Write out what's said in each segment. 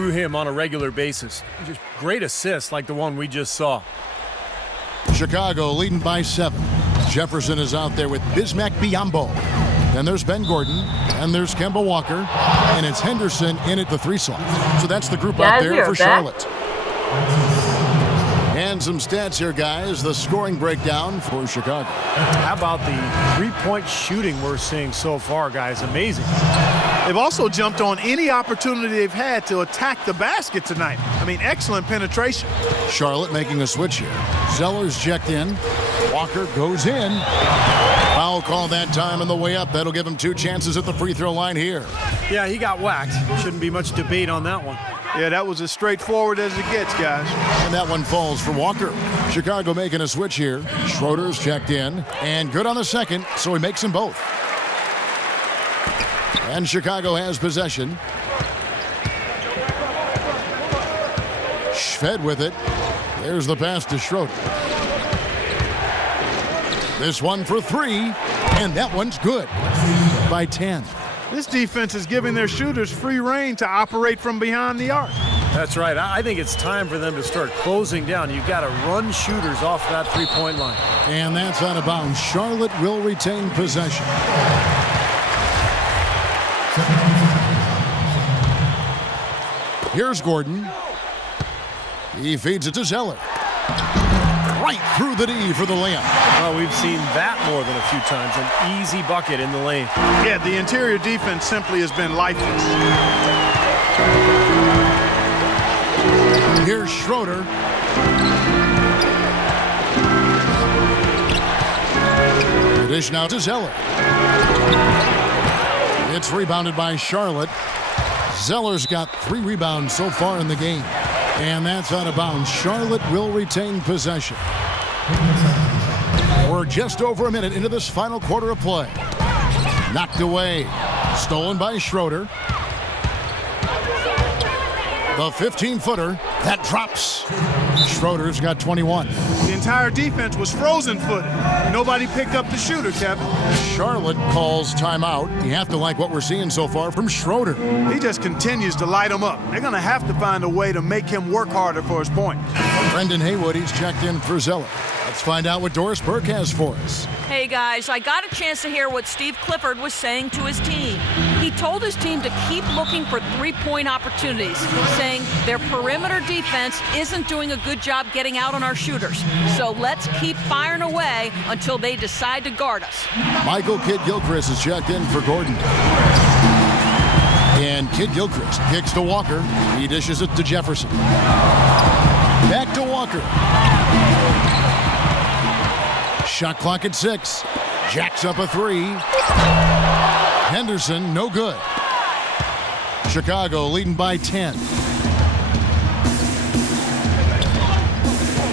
through him on a regular basis. Just great assists like the one we just saw. Chicago leading by 7. Jefferson is out there with Bismack Biyombo. Then there's Ben Gordon, and there's Kemba Walker, and it's Henderson in at the 3 slot. So that's the group out there for Charlotte. And some stats here, guys. The scoring breakdown for Chicago. How about the three-point shooting we're seeing so far, guys? Amazing. They've also jumped on any opportunity they've had to attack the basket tonight. I mean, excellent penetration. Charlotte making a switch here. Zeller's checked in. Walker goes in. Foul call that time on the way up. That'll give him 2 chances at the free throw line here. Yeah, he got whacked. Shouldn't be much debate on that one. Yeah, that was as straightforward as it gets, guys. And that one falls for Walker. Chicago making a switch here. Schroeder's checked in. And good on the second, so he makes them both. And Chicago has possession. Schved with it. There's the pass to Schroeder. This one for 3, and that one's good by 10. This defense is giving their shooters free rein to operate from behind the arc. That's right. I think it's time for them to start closing down. You've got to run shooters off that three-point line. And that's out of bounds. Charlotte will retain possession. Here's Gordon. He feeds it to Zeller. Right through the D for the layup. Well, we've seen that more than a few times. An easy bucket in the lane. Yeah, the interior defense simply has been lifeless. Here's Schroeder. The dish now to Zeller. It's rebounded by Charlotte. Zeller's got 3 rebounds so far in the game. And that's out of bounds. Charlotte will retain possession. We're just over a minute into this final quarter of play. Knocked away. Stolen by Schroeder. The 15-footer. That drops. Schroeder's got 21. The entire defense was frozen-footed. Nobody picked up the shooter, Kevin. Charlotte calls timeout. You have to like what we're seeing so far from Schroeder. He just continues to light them up. They're going to have to find a way to make him work harder for his point. Brendan Haywood, he's checked in for Zeller. Let's find out what Doris Burke has for us. Hey guys, I got a chance to hear what Steve Clifford was saying to his team. He told his team to keep looking for three-point opportunities, saying their perimeter defense isn't doing a good job getting out on our shooters. So let's keep firing away until they decide to guard us. Michael Kidd-Gilchrist is checked in for Gordon. And Kidd-Gilchrist kicks to Walker. He dishes it to Jefferson. Back to Walker. Shot clock at 6. Jacks up a 3. Henderson, no good. Chicago leading by 10.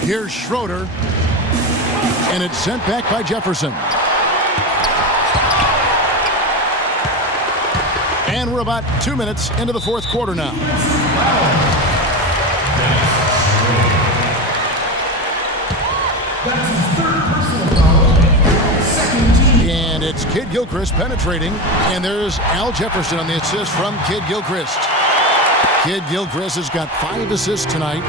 Here's Schroeder. And it's sent back by Jefferson. And we're about 2 minutes into the fourth quarter now. And it's Kidd-Gilchrist penetrating. And there's Al Jefferson on the assist from Kidd-Gilchrist. Kidd-Gilchrist has got 5 assists tonight.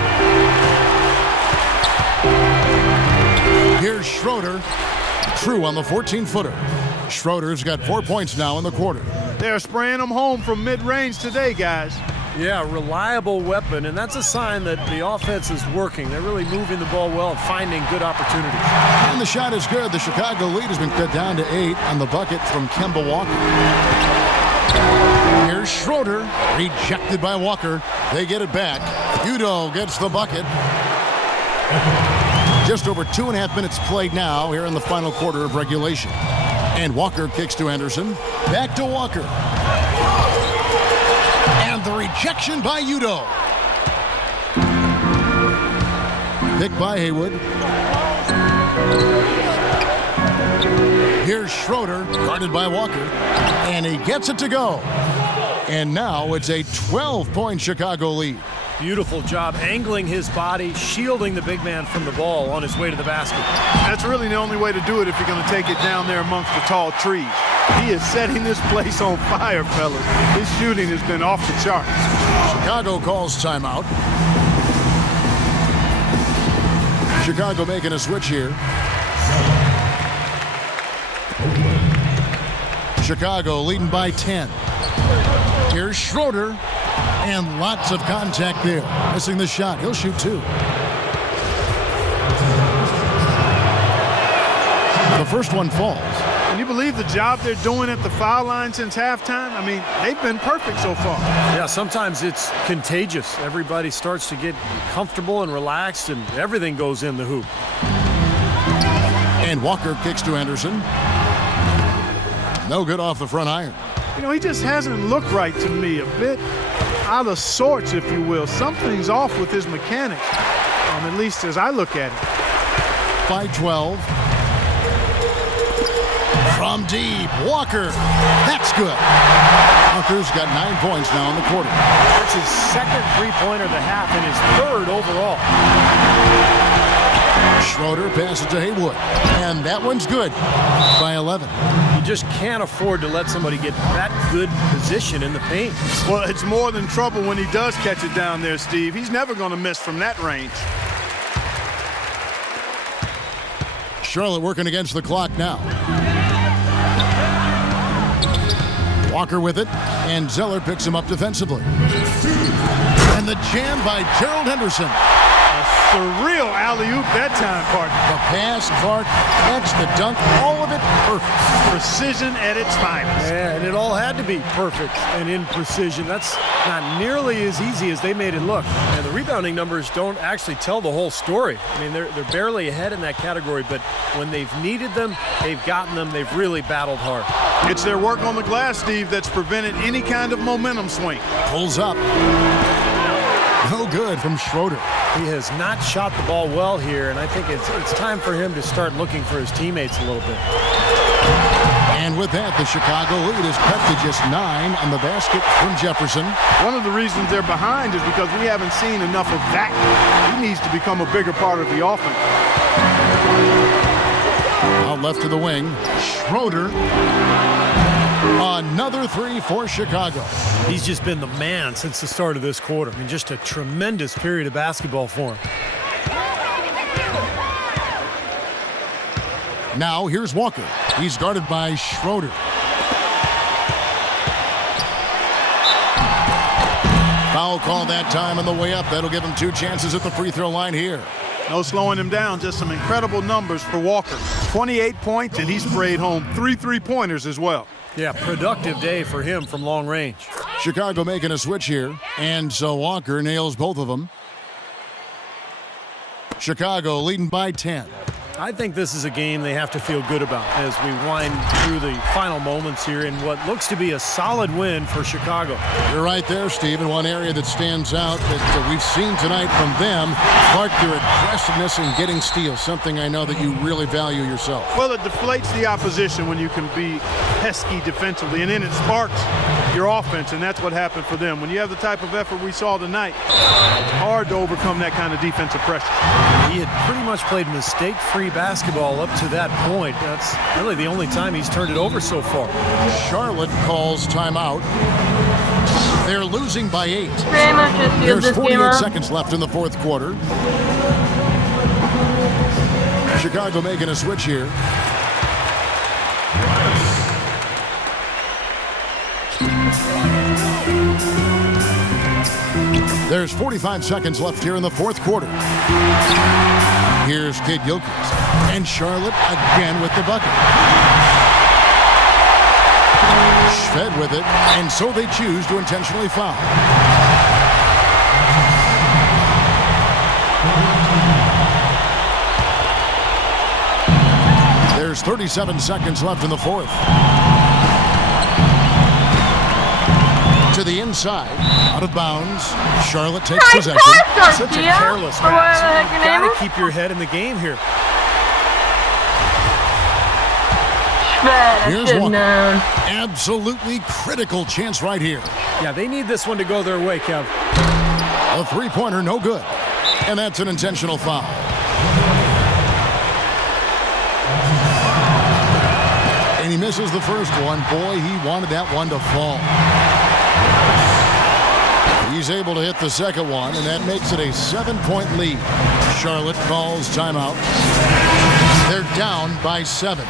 Here's Schroeder. True on the 14-footer. Schroeder's got 4 points now in the quarter. They're spraying them home from mid-range today, guys. Yeah, reliable weapon, and that's a sign that the offense is working. They're really moving the ball well and finding good opportunities. And the shot is good. The Chicago lead has been cut down to 8 on the bucket from Kemba Walker. Here's Schroeder, rejected by Walker. They get it back. Udo gets the bucket. Just over 2.5 minutes played now here in the final quarter of regulation. And Walker kicks to Henderson. Back to Walker. And the rejection by Udo. Picked by Haywood. Here's Schroeder, guarded by Walker. And he gets it to go. And now it's a 12-point Chicago lead. Beautiful job angling his body, shielding the big man from the ball on his way to the basket. That's really the only way to do it if you're going to take it down there amongst the tall trees. He is setting this place on fire, fellas. His shooting has been off the charts. Chicago calls timeout. Chicago making a switch here. Chicago leading by 10. Here's Schroeder. And lots of contact there. Missing the shot. He'll shoot 2. The first one falls. Can you believe the job they're doing at the foul line since halftime? I mean, they've been perfect so far. Yeah, sometimes it's contagious. Everybody starts to get comfortable and relaxed, and everything goes in the hoop. And Walker kicks to Henderson. No good off the front iron. You know, he just hasn't looked right to me. A bit out of sorts, if you will. Something's off with his mechanics, at least as I look at it. By 12. From deep, Walker. That's good. Walker's got 9 points now in the quarter. That's his second three-pointer of the half and his third overall. Schroeder passes to Haywood. And that one's good by 11. You just can't afford to let somebody get that good position in the paint. Well, it's more than trouble when he does catch it down there, Steve. He's never going to miss from that range. Charlotte working against the clock now. Walker with it, and Zeller picks him up defensively. And the jam by Gerald Henderson. Surreal alley-oop that time, partner. The pass, Clark, catch, the dunk, all of it perfect. Precision at its finest. Yeah, and it all had to be perfect and in precision. That's not nearly as easy as they made it look. And the rebounding numbers don't actually tell the whole story. I mean, they're barely ahead in that category, but when they've needed them, they've gotten them. They've really battled hard. It's their work on the glass, Steve, that's prevented any kind of momentum swing. Pulls up. No good from Schroeder. He has not shot the ball well here, and I think it's time for him to start looking for his teammates a little bit. And with that, the Chicago lead is cut to just 9 on the basket from Jefferson. One of the reasons they're behind is because we haven't seen enough of that. He needs to become a bigger part of the offense. Out left to the wing, Schroeder. Another 3 for Chicago. He's just been the man since the start of this quarter. I mean, just a tremendous period of basketball for him. Now here's Walker. He's guarded by Schroeder. Foul call that time on the way up. That'll give him 2 chances at the free throw line here. No slowing him down, just some incredible numbers for Walker. 28 points, and he sprayed home 3 3-pointers as well. Yeah, productive day for him from long range. Chicago making a switch here, and so Walker nails both of them. Chicago leading by 10. I think this is a game they have to feel good about as we wind through the final moments here in what looks to be a solid win for Chicago. You're right there, Steve. And one area that stands out that we've seen tonight from them, Clark, their aggressiveness in getting steals, something I know that you really value yourself. Well, it deflates the opposition when you can be pesky defensively, and then it sparks your offense, and that's what happened for them. When you have the type of effort we saw tonight, it's hard to overcome that kind of defensive pressure. He had pretty much played mistake-free basketball up to that point. That's really the only time he's turned it over so far. Charlotte calls timeout. They're losing by 8. There's 48 seconds left in the fourth quarter. Chicago making a switch here. There's 45 seconds left here in the fourth quarter. Here's Kid Gilchrist. And Charlotte again with the bucket. Schved with it, and so they choose to intentionally foul. There's 37 seconds left in the fourth. To the inside, out of bounds. Charlotte takes possession. Such a careless pass. You gotta keep your head in the game here. Here's one. Absolutely critical chance right here. Yeah, they need this one to go their way, Kev. A three-pointer, no good. And that's an intentional foul. And he misses the first one. Boy, he wanted that one to fall. He's able to hit the second one, and that makes it a 7-point lead. Charlotte calls timeout. They're down by 7.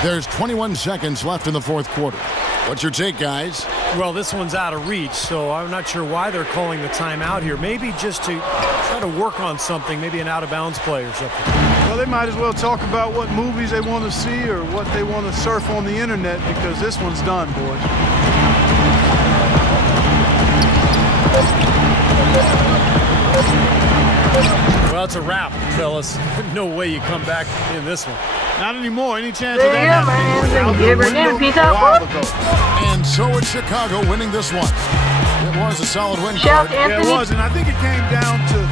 There's 21 seconds left in the fourth quarter. What's your take, guys? Well, this one's out of reach, so I'm not sure why they're calling the timeout here. Maybe just to try to work on something, maybe an out-of-bounds play or something. Well, they might as well talk about what movies they want to see or what they want to surf on the internet, because this one's done, boys. Well, it's a wrap, fellas. No way you come back in this one. Not anymore. Any chance of that happening? And so it's Chicago winning this one. It was a solid win. Shout, Yeah, it was, and I think it came down to